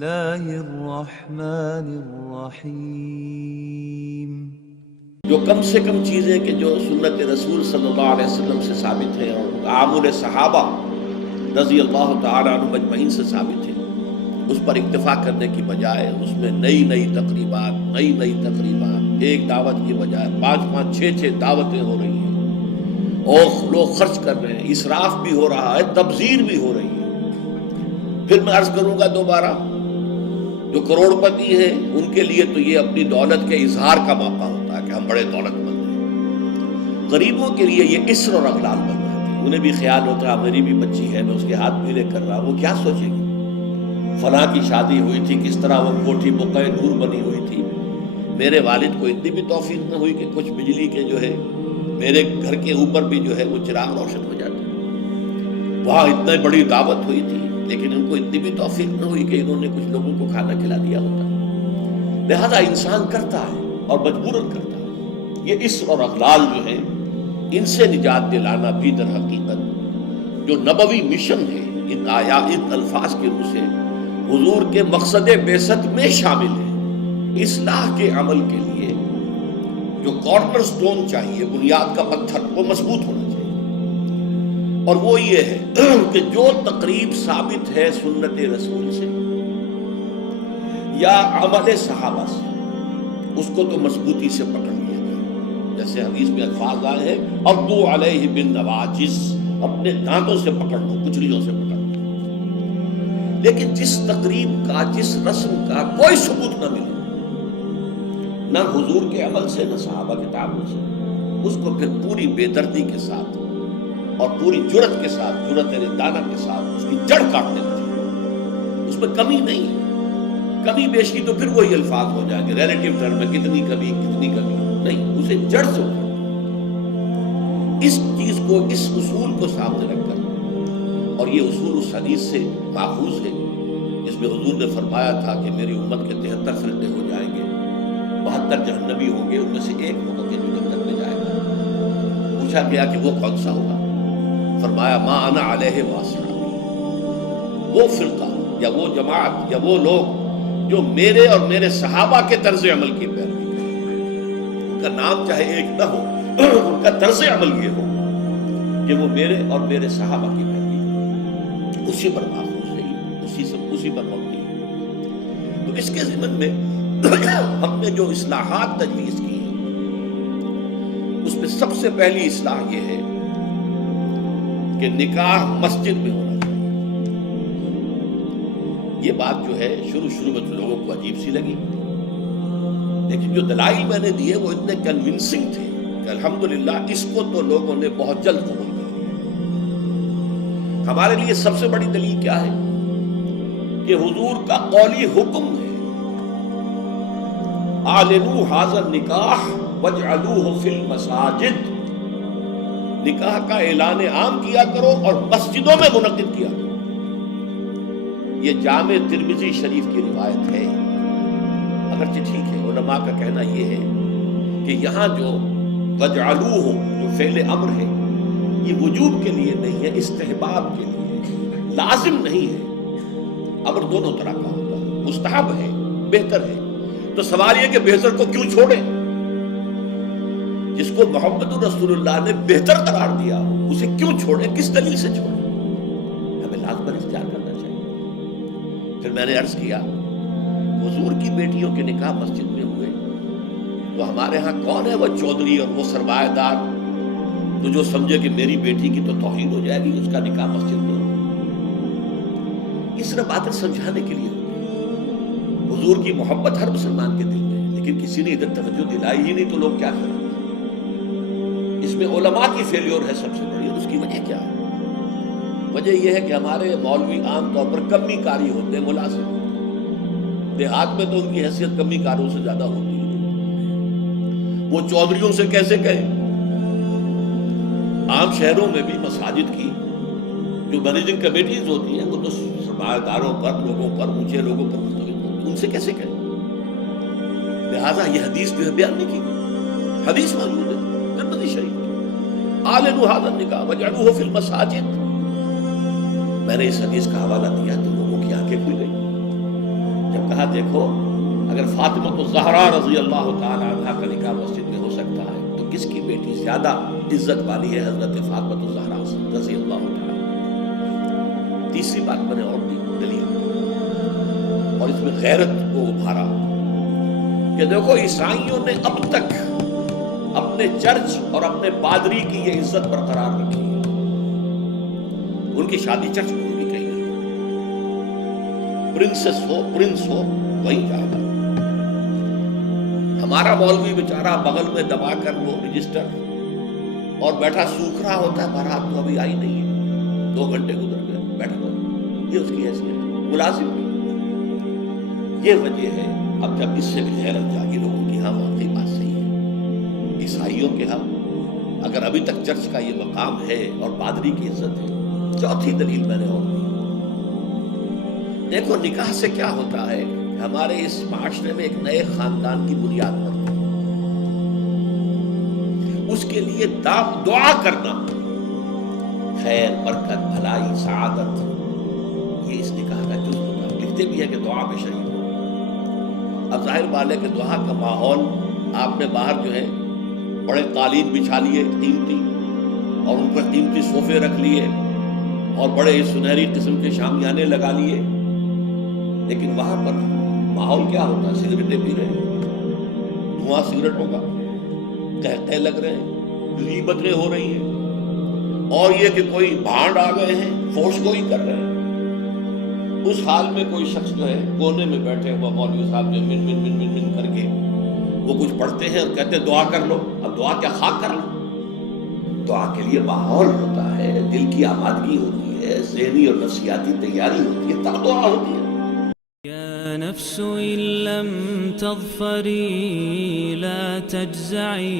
اللہ الرحمن الرحیم۔ جو کم سے کم چیزیں کہ جو سنت رسول صلی اللہ علیہ وسلم سے ثابت ہیں اور تعامل صحابہ رضی اللہ تعالیٰ عنہ مجمعین سے ثابت ہے، اس پر اکتفا کرنے کی بجائے اس میں نئی تقریبات، ایک دعوت کی بجائے 5 6 دعوتیں ہو رہی ہیں، اور لوگ خرچ کر رہے ہیں، اسراف بھی ہو رہا ہے، تبذیر بھی ہو رہی ہے۔ پھر میں عرض کروں گا دوبارہ، جو کروڑ پتی ہیں ان کے لیے تو یہ اپنی دولت کے اظہار کا موقع ہوتا ہے کہ ہم بڑے دولت مند ہیں، غریبوں کے لیے یہ اسر اور اغلال بن جاتی ہے۔ انہیں بھی خیال ہوتا ہے میری بھی بچی ہے، میں اس کے ہاتھ پیلے کر رہا ہوں، وہ کیا سوچے گی، فلاں کی شادی ہوئی تھی، کس طرح وہ کوٹھی بقعہ نور بنی ہوئی تھی، میرے والد کو اتنی بھی توفیق نہ ہوئی کہ کچھ بجلی کے جو ہے میرے گھر کے اوپر بھی جو ہے وہ چراغ روشن ہو جاتے، وہاں اتنی بڑی دعوت ہوئی تھی لیکن ان کو اتنی بھی توفیق نہ ہوئی کہ انہوں نے کچھ لوگوں کو کھانا کھلا دیا ہوتا۔ لہذا انسان کرتا ہے اور مجبوراً کرتا ہے۔ یہ اسر اور اغلال جو ہے ان سے نجات دلانا بھی در حقیقت جو نبوی مشن ہے، ان الفاظ کے روح سے حضور کے مقصد بعثت میں شامل ہے۔ اصلاح کے عمل کے لیے جو کارنر سٹون چاہیے، بنیاد کا پتھر، وہ مضبوط ہونا چاہیے، اور وہ یہ ہے کہ جو تقریب ثابت ہے سنت رسول سے یا عمل صحابہ سے، اس کو تو مضبوطی سے پکڑ لیا جائے۔ جیسے حدیث میں الفاظ آئے ہیں عضو علیہ بالنواجذ، اپنے دانتوں سے پکڑ لو، کچلیوں سے پکڑ لو۔ لیکن جس تقریب کا، جس رسم کا کوئی ثبوت نہ ملے، نہ حضور کے عمل سے نہ صحابہ کے تعامل سے، اس کو پھر پوری بے دردی کے ساتھ اور پوری جرت کے ساتھ، جرت دانہ کے ساتھ اس کی جڑ کاٹ دینا چاہیے۔ اس میں کمی نہیں ہے، کمی بیشی تو پھر وہی الفاظ ہو جائیں گے ریلیٹیو ٹرم میں، کتنی کمی نہیں، اسے جڑ سے اٹھا۔ اس چیز کو، اس اصول کو سامنے رکھ کر، اور یہ اصول اس حدیث سے ماخوذ ہے جس میں حضور نے فرمایا تھا کہ میری امت کے 73 فرقے ہو جائیں گے، 72 جہنمی ہوں گے، ان میں سے ایک ہوگا کہ جو جنت میں جائے گا۔ پوچھا گیا کہ وہ کون سا ہوگا؟ فرمایا ما انا علیہ واصحابی، وہ فرقہ یا وہ جماعت یا وہ لوگ جو میرے اور میرے صحابہ کے طرز عمل کی پیروی کریں۔ ان کا نام چاہے ایک نہ ہو، ان کا طرز عمل یہ ہو کہ وہ میرے اور میرے صحابہ کی پیروی کریں، اسی پر ماخوذ ہے، اسی پر مبنی ہے۔ تو اس کے ضمن میں ہم نے جو اصلاحات تجویز کی ہیں، اس میں سب سے پہلی اصلاح یہ ہے کہ نکاح مسجد میں ہونا چاہیے۔ یہ بات جو ہے شروع میں تو لوگوں کو عجیب سی لگی، لیکن جو دلائل میں نے دیے وہ اتنے کنونسنگ تھے کہ الحمدللہ اس کو تو لوگوں نے بہت جلد قبول کر لیا۔ ہمارے لیے سب سے بڑی دلیل کیا ہے کہ حضور کا قولی حکم ہے اعلنوا ھذا النکاح واجعلوہ فی المساجد، نکاح کا اعلان عام کیا کرو اور مسجدوں میں منعقد کیا کرو۔ یہ جامع ترمذی شریف کی روایت ہے، اگرچہ ٹھیک ہے علماء کا کہنا یہ ہے کہ یہاں جو وجعلوہ جو فعل امر ہے یہ وجوب کے لیے نہیں ہے، استحباب کے لیے ہے، لازم نہیں ہے۔ امر دونوں طرح کا ہوتا ہے، مستحب ہے، بہتر ہے۔ تو سوال یہ کہ بہتر کو کیوں چھوڑیں؟ جس کو محمد رسول اللہ نے بہتر قرار دیا اسے کیوں چھوڑیں؟ کس دلیل سے چھوڑیں؟ ہمیں لازماً اختیار کرنا چاہیے۔ پھر میں نے عرض کیا حضور کی بیٹیوں کے نکاح مسجد میں ہوئے تو ہمارے ہاں کون ہے وہ چودھری اور وہ سرمایہ دار تو جو سمجھے کہ میری بیٹی کی تو توہین ہو جائے گی اس کا نکاح مسجد میں ہو؟ یہ صرف باتیں سمجھانے کے لیے ہوتی ہے۔ حضور کی محبت ہر مسلمان کے دل میں ہے، لیکن کسی نے ادھر توجہ دلائی ہی نہیں تو لوگ کیا کریں؟ اس میں علماء کی فیلیور ہے سب سے بڑی، اور اس کی وجہ کیا ہے؟ وجہ یہ ہے کہ ہمارے مولوی عام طور پر کمی کاری ہوتے ہیں، ملازم ہوتے ہیں۔ دیہات میں تو ان کی حیثیت کمی کاروں سے زیادہ ہوتی ہے، وہ چودھریوں سے کیسے کہیں؟ عام شہروں میں بھی مساجد کی جو مینیجنگ کمیٹیز ہوتی ہیں وہ تو سرمایہ داروں پر، لوگوں پر، اونچے لوگوں پر مشتمل ہوتی ہیں، ان سے کیسے کہیں؟ لہٰذا یہ حدیث جو ہے بیان نہیں کی گئی، حدیث موجود ہے ترمذی شریف کی، اعلنوا ھذا النکاح واجعلوہ فی المساجد۔ میں نے اس حدیث کا حوالہ دیا تو لوگوں کی آنکھیں کھل گئی، کہا دیکھو اگر فاطمہ الزہرا رضی اللہ تعالی عنہا کا نکاح مسجد میں ہو سکتا ہے تو کس کی بیٹی زیادہ عزت والی ہے حضرت فاطمہ الزہرا رضی اللہ تعالی عنہا۔ تیسری بات میں نے اور دی دلیل، اور اس میں غیرت کو ابھارا کہ دیکھو عیسائیوں نے اب تک اپنے چرچ اور اپنے پادری کی یہ عزت برقرار رکھی ہے، ان کی شادی چرچ میں ہوگی کہیں نہیں، پرنسس ہو پرنس ہو وہیں جائے گا۔ ہمارا مولوی بیچارہ بغل میں دبا کر وہ رجسٹر اور بیٹھا سوکھ رہا ہوتا ہے، بارات تو ابھی آئی نہیں ہے، 2 گھنٹے گزر گئے، بیٹھا ہوا، یہ اس کی حیثیت ہے، ملازم نہیں۔ یہ وجہ ہے اب جب اس سے بھی غیرت جاگی لوگوں کی، ہاں واقعی بات صحیح ہے، عیسائیوں کے ہاں اگر ابھی تک چرچ کا یہ مقام ہے اور پادری کی عزت ہے۔ چوتھی دلیل میں نے اور دی، دیکھو نکاح سے کیا ہوتا ہے، ہمارے اس معاشرے میں ایک نئے خاندان کی بنیاد پڑتی ہے، اس کے لیے دعا کرنا، خیر برکت بھلائی سعادت، یہ اس نکاح کا جز ہوتا ہے۔ لکھتے بھی ہے کہ دعا میں شریک ہو۔ اب ظاہر بات ہے کہ دعا کا ماحول آپ نے باہر جو ہے بڑے قالین بچھا لیے قیمتی، اور ان پر قیمتی صوفے رکھ لیے اور بڑے سنہری قسم کے شامیانے لگا لیے، لیکن وہاں پر ماحول کیا ہوتا ہے، سگریٹیں پی رہے ہیں، دھواں سگریٹوں کا، قہقہے لگ رہے ہیں، غیبتیں ہو رہی ہیں، اور یہ کہ کوئی بھانڈ آ گئے ہیں، فوش گوئی کر رہے ہیں۔ اس حال میں کوئی شخص جو ہے کونے میں بیٹھے ہوا مولوی صاحب جو من من من من من کر کے وہ کچھ پڑھتے ہیں اور کہتے ہیں دعا کر لو۔ اب دعا کیا، خاک کر لو؟ دعا کے لیے ماحول ہوتا ہے، دل کی آمادگی ہوتی ہے، ذہنی اور نفسیاتی تیاری ہوتی ہے، تب دعا ہوتی ہے۔ يا نفس إن لم تظفري لا تجزعي